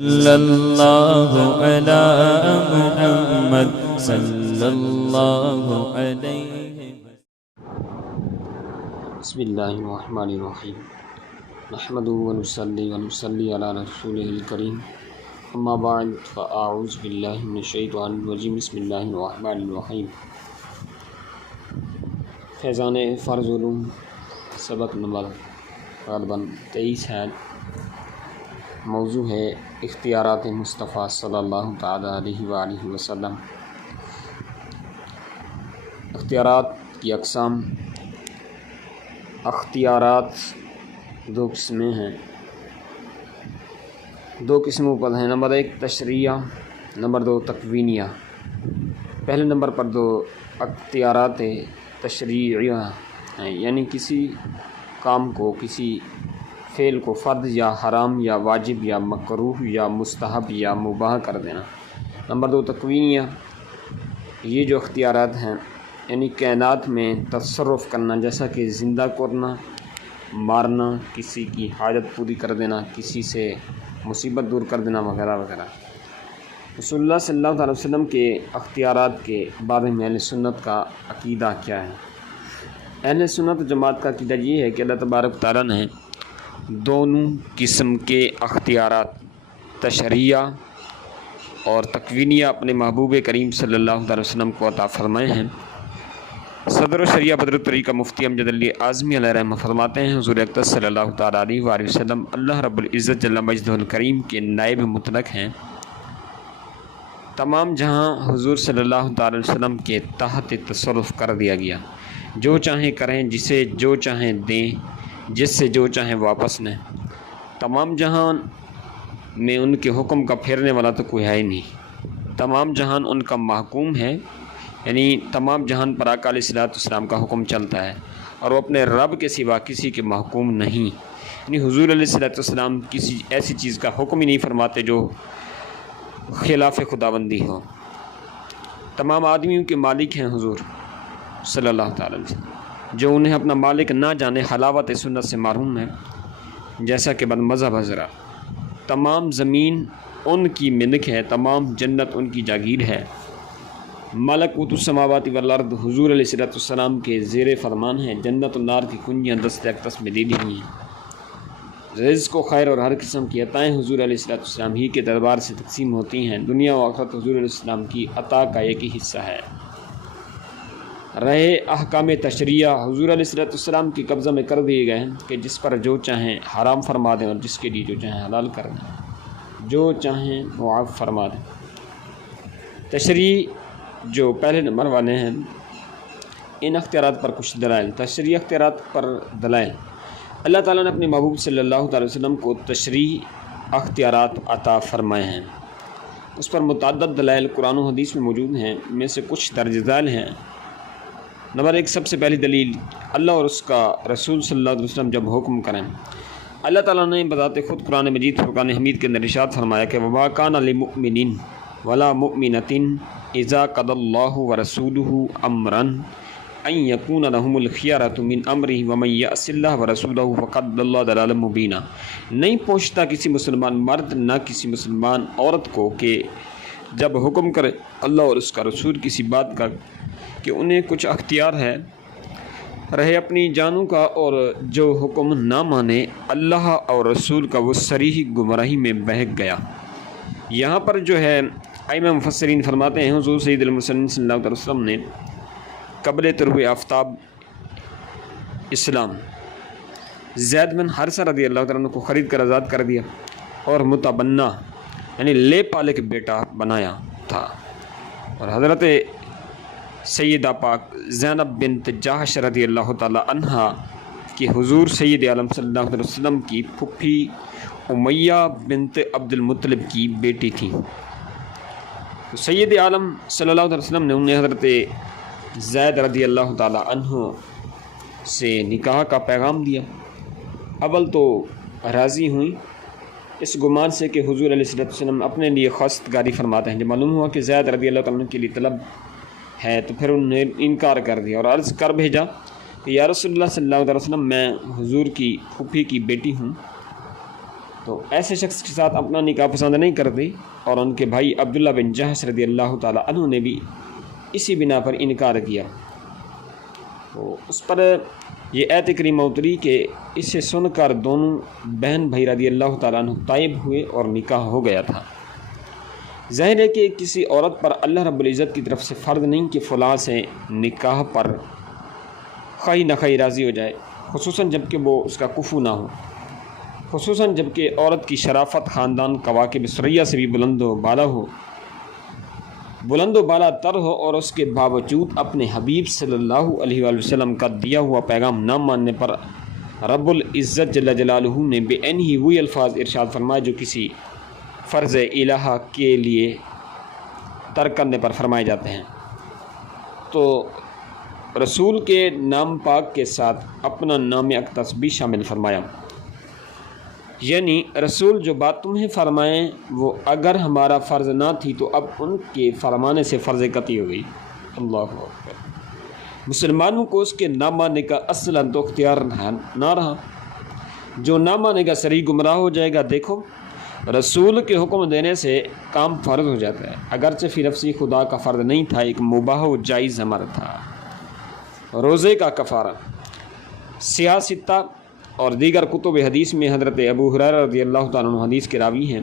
صلی اللہ علی محمد صلی اللہ علیہ بسم اللہ الرحمن الرحیم نحمده ونصلی علی رسولہ الکریم اما بعد فاعوذ باللہ من الشیطان الرجیم بسم اللہ الرحمن الرحیم فیضان فرض علوم سبق نمبر غالباً 23 ہے۔ موضوع ہے اختیارات مصطفیٰ صلی اللہ تعالیٰ علیہ وآلہ وسلم۔ اختیارات کی اقسام۔ اختیارات دو قسمیں ہیں، دو قسموں پر ہیں۔ نمبر 1 تشریعیہ، نمبر 2 تکوینیہ۔ پہلے نمبر پر دو اختیارات تشریعیہ ہیں، یعنی کسی کام کو، کسی فعل کو فرض یا حرام یا واجب یا مکروہ یا مستحب یا مباح کر دینا۔ نمبر 2 تکوینیہ۔ یہ جو اختیارات ہیں یعنی کائنات میں تصرف کرنا، جیسا کہ زندہ کرنا، مارنا، کسی کی حاجت پوری کر دینا، کسی سے مصیبت دور کر دینا وغیرہ وغیرہ۔ رسول اللہ صلی اللہ علیہ وسلم کے اختیارات کے بارے میں اہل سنت کا عقیدہ کیا ہے؟ اہل سنت جماعت کا عقیدہ یہ ہے کہ اللہ تبارک تعالیٰ نے دونوں قسم کے اختیارات تشریعیہ اور تکوینیہ اپنے محبوب کریم صلی اللہ علیہ وسلم کو عطا فرمائے ہیں۔ صدر و شریعہ بدر الطریقہ مفتی امجد علی اعظمی علیہ رحمہ فرماتے ہیں، حضور اقدس صلی اللہ تعالیٰ علیہ وآلہ وسلم اللہ رب العزت جل مجدہ الکریم کے نائب مطلق ہیں۔ تمام جہاں حضور صلی اللہ تعالیٰ علیہ وسلم کے تحت تصرف کر دیا گیا، جو چاہیں کریں، جسے جو چاہیں دیں، جس سے جو چاہیں واپس لیں۔ تمام جہان میں ان کے حکم کا پھیرنے والا تو کوئی ہے ہی نہیں۔ تمام جہان ان کا محکوم ہے، یعنی تمام جہان پر آقا علیہ السلام کا حکم چلتا ہے، اور وہ اپنے رب کے سوا کسی کے محکوم نہیں۔ یعنی حضور علیہ السلام کسی ایسی چیز کا حکم ہی نہیں فرماتے جو خلاف خداوندی ہو۔ تمام آدمیوں کے مالک ہیں حضور صلی اللہ تعالیٰ علیہ وسلم، جو انہیں اپنا مالک نہ جانے حلاوت سنت سے محروم ہے، جیسا کہ بد مذہب حضرات۔ تمام زمین ان کی ملک ہے، تمام جنت ان کی جاگیر ہے۔ ملکوت السماوات والارض حضور علیہ السلام کے زیر فرمان ہے۔ جنت النار کی کنجیاں دست اقدس میں دے دی ہوئی ہیں۔ رزق و خیر اور ہر قسم کی عطائیں حضور علیہ السلام ہی کے دربار سے تقسیم ہوتی ہیں۔ دنیا و آخرت حضور علیہ السلام کی عطا کا ایک ہی حصہ ہے۔ رہے احکام تشریعہ حضور علیہ السلام کی قبضہ میں کر دیے گئے ہیں کہ جس پر جو چاہیں حرام فرما دیں اور جس کے لیے جو چاہیں حلال کر دیں، جو چاہیں معاف فرما دیں۔ تشریع جو پہلے نمبر والے ہیں، ان اختیارات پر کچھ دلائل۔ تشریعی اختیارات پر دلائل۔ اللہ تعالیٰ نے اپنے محبوب صلی اللہ تعالی وسلم کو تشریعی اختیارات عطا فرمائے ہیں، اس پر متعدد دلائل قرآن و حدیث میں موجود ہیں۔ ان میں سے کچھ درج ذیل ہیں۔ نمبر 1 سب سے پہلی دلیل، اللہ اور اس کا رسول صلی اللہ علیہ وسلم جب حکم کریں، اللہ تعالیٰ نے بذات خود قرآن مجید فرقان حمید کے اندر ارشاد فرمایا کہ وَمَا كَانَ لِمُؤْمِنٍ وَلَا مُؤْمِنَةٍ إِذَا قَضَى اللَّهُ وَرَسُولُهُ أَمْرًا أَن يَكُونَ لَهُمُ الْخِيَرَةُ مِنْ أَمْرِهِ وَمَن يَعْصِ اللَّهَ وَرَسُولَهُ فَقَدْ ضَلَّ ضَلَالًا مُبِينًا۔ نہیں پہنچتا کسی مسلمان مرد نہ کسی مسلمان عورت کو کہ جب حکم کرے اللہ اور اس کا رسول کسی بات کا کہ انہیں کچھ اختیار ہے، رہے اپنی جانوں کا، اور جو حکم نہ مانے اللہ اور رسول کا وہ صریح گمراہی میں بہک گیا۔ یہاں پر جو ہے ائمہ مفسرین فرماتے ہیں حضور سید المرسلین صلی اللہ علیہ وسلم نے قبل طلوع آفتاب اسلام زید بن حارثہ رضی اللہ تعالیٰ عنہ کو خرید کر آزاد کر دیا اور متبنہ یعنی لے پالے کے بیٹا بنایا تھا، اور حضرت سیدہ پاک زینب بنت جحش رضی اللہ تعالی عنہا کہ حضور سید عالم صلی اللہ علیہ وسلم کی پھپھی امیہ بنت عبد المطلب کی بیٹی تھی۔ تو سید عالم صلی اللہ علیہ وسلم نے انہیں حضرت زید رضی اللہ تعالی عنہ سے نکاح کا پیغام دیا۔ اول تو راضی ہوئیں اس گمان سے کہ حضور علیہ السلام اپنے لیے خواستگاری فرماتے ہیں۔ جب معلوم ہوا کہ زید رضی اللہ تعالیٰ عنہ کے لیے طلب ہے تو پھر انہوں نے انکار کر دیا اور عرض کر بھیجا کہ یا رسول اللہ صلی اللہ علیہ وسلم، میں حضور کی پھوپھی کی بیٹی ہوں، تو ایسے شخص کے ساتھ اپنا نکاح پسند نہیں کرتی، اور ان کے بھائی عبداللہ بن جہش رضی اللہ تعالیٰ عنہ نے بھی اسی بنا پر انکار کیا۔ تو اس پر یہ آیت کریمہ اتری کہ اسے سن کر دونوں بہن بھائی رضی اللہ تعالیٰ عنہ تائب ہوئے اور نکاح ہو گیا تھا۔ ظاہر ہے کہ کسی عورت پر اللہ رب العزت کی طرف سے فرض نہیں کہ فلاں سے نکاح پر خواہ نہ خواہ راضی ہو جائے، خصوصاً جب کہ وہ اس کا کفو نہ ہو، خصوصاً جب کہ عورت کی شرافت خاندان کواکب سریا سے بھی بلند و بالا تر ہو، اور اس کے باوجود اپنے حبیب صلی اللہ علیہ وآلہ وسلم کا دیا ہوا پیغام نہ ماننے پر رب العزت جل جلالہ نے بے عین ہی وہی الفاظ ارشاد فرمائے جو کسی فرض الہہ کے لیے ترک کرنے پر فرمائے جاتے ہیں۔ تو رسول کے نام پاک کے ساتھ اپنا نام اقدس بھی شامل فرمایا، یعنی رسول جو بات تمہیں فرمائیں وہ اگر ہمارا فرض نہ تھی تو اب ان کے فرمانے سے فرض قطعی ہو گئی۔ اللہ اکبر۔ مسلمانوں کو اس کے نہ ماننے کا اصلاً تو اختیار نہ رہا، جو نہ مانے گا سری گمراہ ہو جائے گا۔ دیکھو رسول کے حکم دینے سے کام فرض ہو جاتا ہے، اگرچہ فی نفسی خدا کا فرض نہیں تھا، ایک مباح و جائز امر تھا۔ روزے کا کفارہ، سیاہ ستہ اور دیگر کتب حدیث میں حضرت ابو ہریرہ رضی اللہ تعالیٰ عنہ حدیث کے راوی ہیں،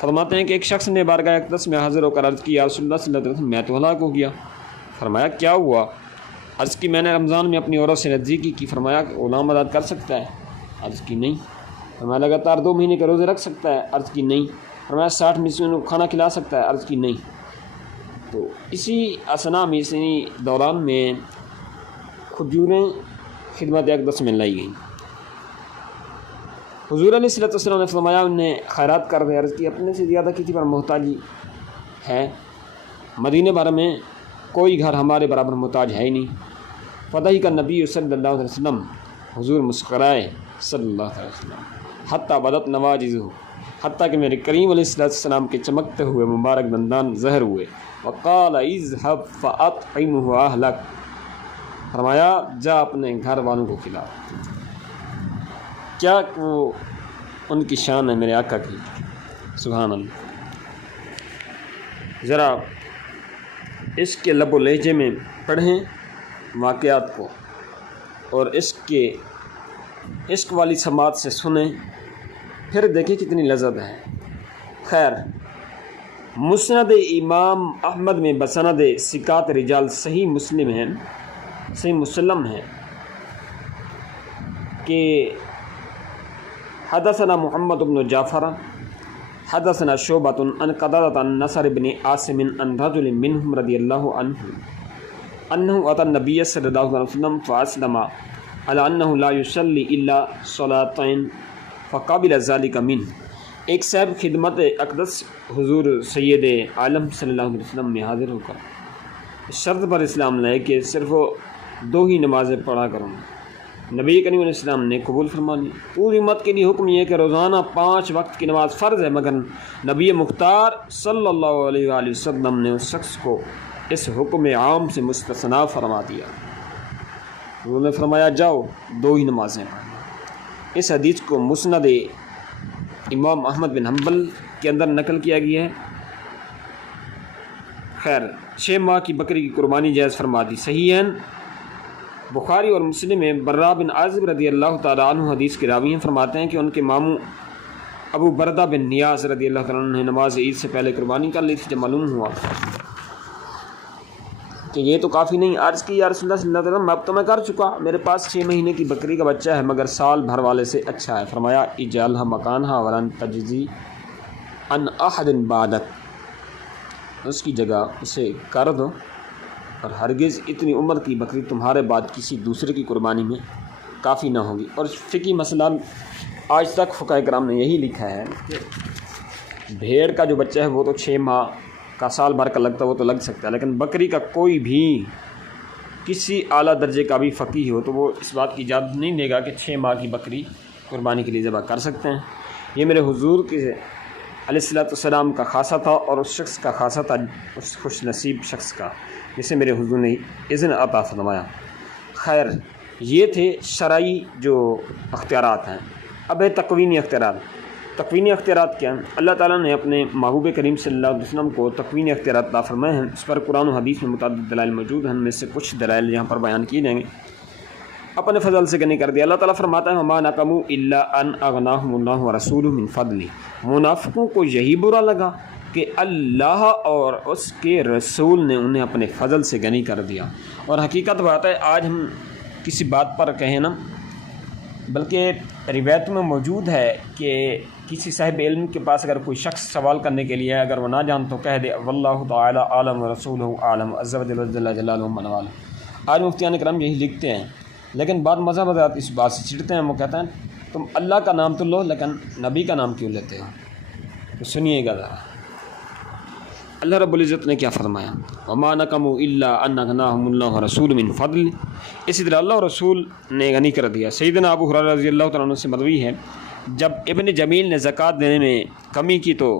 فرماتے ہیں کہ ایک شخص نے بارگاہ اقدس میں حاضر ہو کر عرض کی، یا رسول اللہ صلی اللہ علیہ وسلم میں تو ہلاک ہو گیا۔ فرمایا کیا ہوا؟ عرض کی میں نے رمضان میں اپنی عورت سے نزدیکی کی۔ فرمایا غلام آزاد کر سکتا ہے؟ عرض کی نہیں۔ فرمایا لگاتار 2 مہینے کے روزے رکھ سکتا ہے؟ عرض کی نہیں۔ فرمایا 60 مسکینوں کو کھانا کھلا سکتا ہے؟ عرض کی نہیں۔ تو اسی اثنا میں اسی دوران میں کھجوریں خدمت اقدس میں لائی گئیں۔ حضور علیہ الصلوۃ والسلام نے فرمایا انہیں خیرات کر دے۔ عرض کی اپنے سے زیادہ کسی پر محتاجی ہے؟ مدینہ بھر میں کوئی گھر ہمارے برابر محتاج ہے ہی نہیں۔ فتح کا نبی صلی اللہ علیہ وسلم، حضور مسکرائے صلی اللہ علیہ وسلم، حتیٰ بدت نواجذہ، حتیٰ کہ میرے کریم علیہ السلام کے چمکتے ہوئے مبارک دندان ظاہر ہوئے۔ وقال اذهب فاطعمه اهلک، فرمایا جا اپنے گھر والوں کو کھلا۔ کیا وہ ان کی شان ہے میرے آقا کی، سبحان اللہ۔ ذرا اس کے لب و لہجے میں پڑھیں واقعات کو، اور اس کے عشق والی سماعت سے سنیں، پھر دیکھیں کتنی لذت ہے۔ خیر، مسند امام احمد میں بسند ثقات رجال صحیح مسلم ہے کہ حدثنا محمد بن جعفر حدثنا شعبۃ عن قتادۃ عن نصر بن عاصم عن رجل منهم رضی اللہ عنہ انه اتى النبي صلی اللہ علیہ وسلم فاسلم على انه لا يصلي الا صلاتين فقبل ذلك منه۔ ایک صاحب خدمت اقدس حضور سید عالم صلی اللہ علیہ وسلم میں حاضر ہو کر اس شرط پر اسلام لائے کہ صرف 2 ہی نمازیں پڑھا کروں۔ نبی کریم علیہ السلام نے قبول فرما لی۔ پوری امت کے لیے حکم یہ ہے کہ روزانہ 5 وقت کی نماز فرض ہے، مگر نبی مختار صلی اللہ علیہ وآلہ وسلم نے اس شخص کو اس حکم عام سے مستثنا فرما دیا۔ انہوں نے فرمایا جاؤ 2 ہی نمازیں پڑھیں۔ اس حدیث کو مسند امام احمد بن حنبل کے اندر نقل کیا گیا ہے۔ خیر، 6 ماہ کی بکری کی قربانی جائز فرما دی۔ صحیح بخاری اور مسلم میں برا بن عازب رضی اللہ تعالیٰ عنہ حدیث کے راوی ہیں، فرماتے ہیں کہ ان کے ماموں ابو بردہ بن نیاز رضی اللہ تعالیٰ عنہ نے نماز عید سے پہلے قربانی کر لی تھی۔ جب معلوم ہوا کہ یہ تو کافی نہیں، عرض کی یا رسول اللہ صلی اللہ علیہ وسلم اب تو میں کر چکا، میرے پاس 6 مہینے کی بکری کا بچہ ہے مگر سال بھر والے سے اچھا ہے۔ فرمایا اجعلھا مکانھا ولن تجزی عن احد بعدک، اس کی جگہ اسے کر دو، اور ہرگز اتنی عمر کی بکری تمہارے بعد کسی دوسرے کی قربانی میں کافی نہ ہوگی۔ اور فقہی مسئلہ آج تک فقہاء کرام نے یہی لکھا ہے کہ بھیڑ کا جو بچہ ہے وہ تو 6 ماہ کا سال بھر کا لگتا ہے، وہ تو لگ سکتا ہے، لیکن بکری کا کوئی بھی کسی اعلیٰ درجے کا بھی فقیہ ہو تو وہ اس بات کی اجازت نہیں دے گا کہ 6 ماہ کی بکری قربانی کے لیے ذبح کر سکتے ہیں۔ یہ میرے حضور کے علیہ الصلوۃ والسلام کا خاصہ تھا، اور اس شخص کا خاصہ تھا، اس خوش نصیب شخص کا جسے میرے حضور نے اذن عطا فرمایا۔ خیر، یہ تھے شرعی جو اختیارات ہیں۔ اب ہے تقوینی اختیارات۔ تکوینی اختیارات کیا ہیں؟ اللہ تعالیٰ نے اپنے محبوب کریم صلی اللہ علیہ وسلم کو تکوینی اختیارات عطا فرمائے ہیں. اس پر قرآن و حدیث میں متعدد دلائل موجود ہیں. ان میں سے کچھ دلائل یہاں پر بیان کیے جائیں گے. اپنے فضل سے غنی کر دیا. اللہ تعالیٰ فرماتا ہے وما نقموا الا ان اغناهم اللہ ورسولہ من فضلہ. منافقوں کو یہی برا لگا کہ اللہ اور اس کے رسول نے انہیں اپنے فضل سے غنی کر دیا. اور حقیقت بات ہے آج ہم کسی بات پر کہیں نا، بلکہ روایت میں موجود ہے کہ کسی صاحب علم کے پاس اگر کوئی شخص سوال کرنے کے لیے اگر وہ نہ جان تو کہہ دے واللہ تعالی عالم ورسولہ عالم عز وجل جل جلالہ من والہ. آج مفتیان کرام یہی لکھتے ہیں، لیکن بعد مذہب حضرات اس بات سے چڑھتے ہیں. وہ کہتے ہیں تم اللہ کا نام تو لو لیکن نبی کا نام کیوں لیتے ہو؟ تو سنیے گا ذرا اللہ رب العزت نے کیا فرمایا. وما نقموا الا ان اغناهم اللہ ورسولہ من فضل. اسی طرح اللہ اور رسول نے غنی کر دیا. سیدنا ابو ہریرہ رضی اللہ تعالیٰ عنہ سے مروی ہے جب ابن جمیل نے زکوٰۃ دینے میں کمی کی تو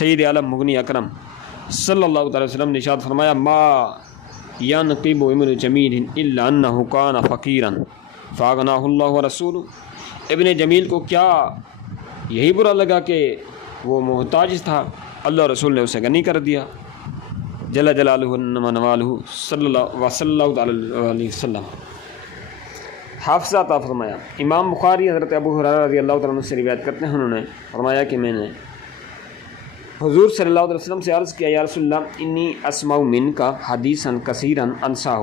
سید عالم مغنی اکرم صلی اللہ تعالی وسلم نے ارشاد فرمایا ما ینقب ابن جمیل الا انہ کان فقیرا فاغناہ اللہ ورسولہ. ابن جمیل کو کیا یہی برا لگا کہ وہ محتاج تھا، اللہ رسول نے اسے غنی کر دیا جل جلالہ من والہ صلی اللہ علیہ وسلم. حافظہ عطا فرمایا. امام بخاری حضرت ابو ہریرہ رضی اللہ تعالیٰ عنہ سے روایت کرتے ہیں، انہوں نے فرمایا کہ میں نے حضور صلی اللہ علیہ وسلم سے عرض کیا یا رسول اللہ انی اسمع منک حدیثا کثیرا انساہ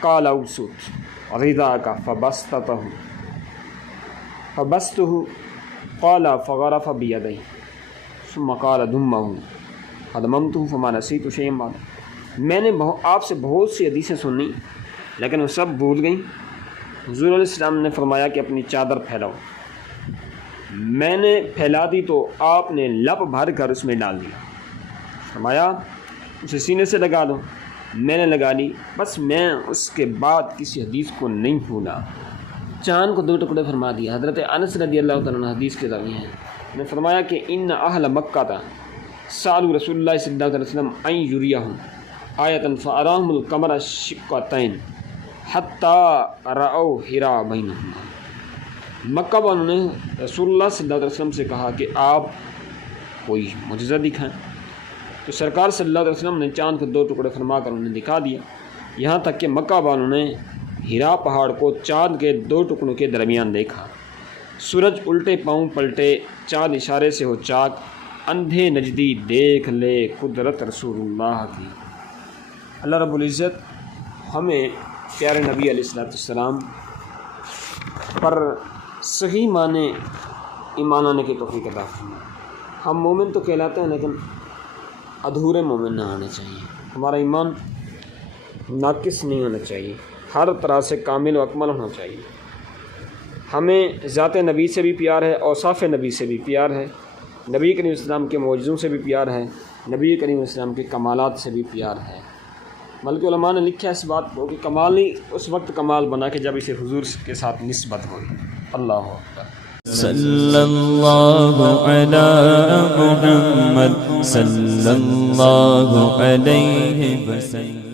قال اوسط غذاک فبسطہ قال فغرف بیدی ثم قال دمہ فدممتہ فما نسیت شیئا بعد. میں نے آپ سے بہت سی حدیثیں سنی لیکن وہ سب بھول گئیں. حضور علیہ السلام نے فرمایا کہ اپنی چادر پھیلاؤ. میں نے پھیلا دی تو آپ نے لپ بھر کر اس میں ڈال دیا. فرمایا اسے سینے سے لگا دو. میں نے لگا لی. بس میں اس کے بعد کسی حدیث کو نہیں بھولا. چاند کو 2 ٹکڑے فرما دیا. حضرت انس رضی اللہ تعالیٰ عنہ حدیث کے راوی ہیں، نے فرمایا کہ ان اہل مکہ تھا سألوا رسول اللہ صلی اللہ علیہ وسلم ان یریہم آیۃ فاراہم القمر شقتین حتی رأوا حراء بینہما. مکہ والوں نے رسول اللہ صلی اللہ علیہ وسلم سے کہا کہ آپ کوئی معجزہ دکھائیں، تو سرکار صلی اللہ علیہ وسلم نے چاند کو 2 ٹکڑے فرما کر انہیں دکھا دیا. یہاں تک کہ مکہ والوں نے حراء پہاڑ کو چاند کے 2 ٹکڑوں کے درمیان دیکھا. سورج الٹے پاؤں پلٹے، چاند اشارے سے ہو چاک، اندھے نجدی دیکھ لے قدرت رسول اللہ کی. اللہ رب العزت ہمیں پیارے نبی علیہ السلام پر صحیح معنی ایمان آنے کی توفیق عطا فرمائے. ہم مومن تو کہلاتے ہیں لیکن ادھورے مومن نہ آنے چاہیے. ہمارا ایمان ناقص نہیں ہونا چاہیے، ہر طرح سے کامل و اکمل ہونا چاہیے. ہمیں ذات نبی سے بھی پیار ہے، اوصاف نبی سے بھی پیار ہے، نبی کریم السلام کے معجزوں سے بھی پیار ہے، نبی کریم السلام کے کمالات سے بھی پیار ہے. بلکہ علماء نے لکھا اس بات کو کہ کمال ہی اس وقت کمال بنا کہ جب اسے حضور کے ساتھ نسبت ہوئی. اللہ اکبر. صلی اللہ علی محمد صلی اللہ علیہ وسلم.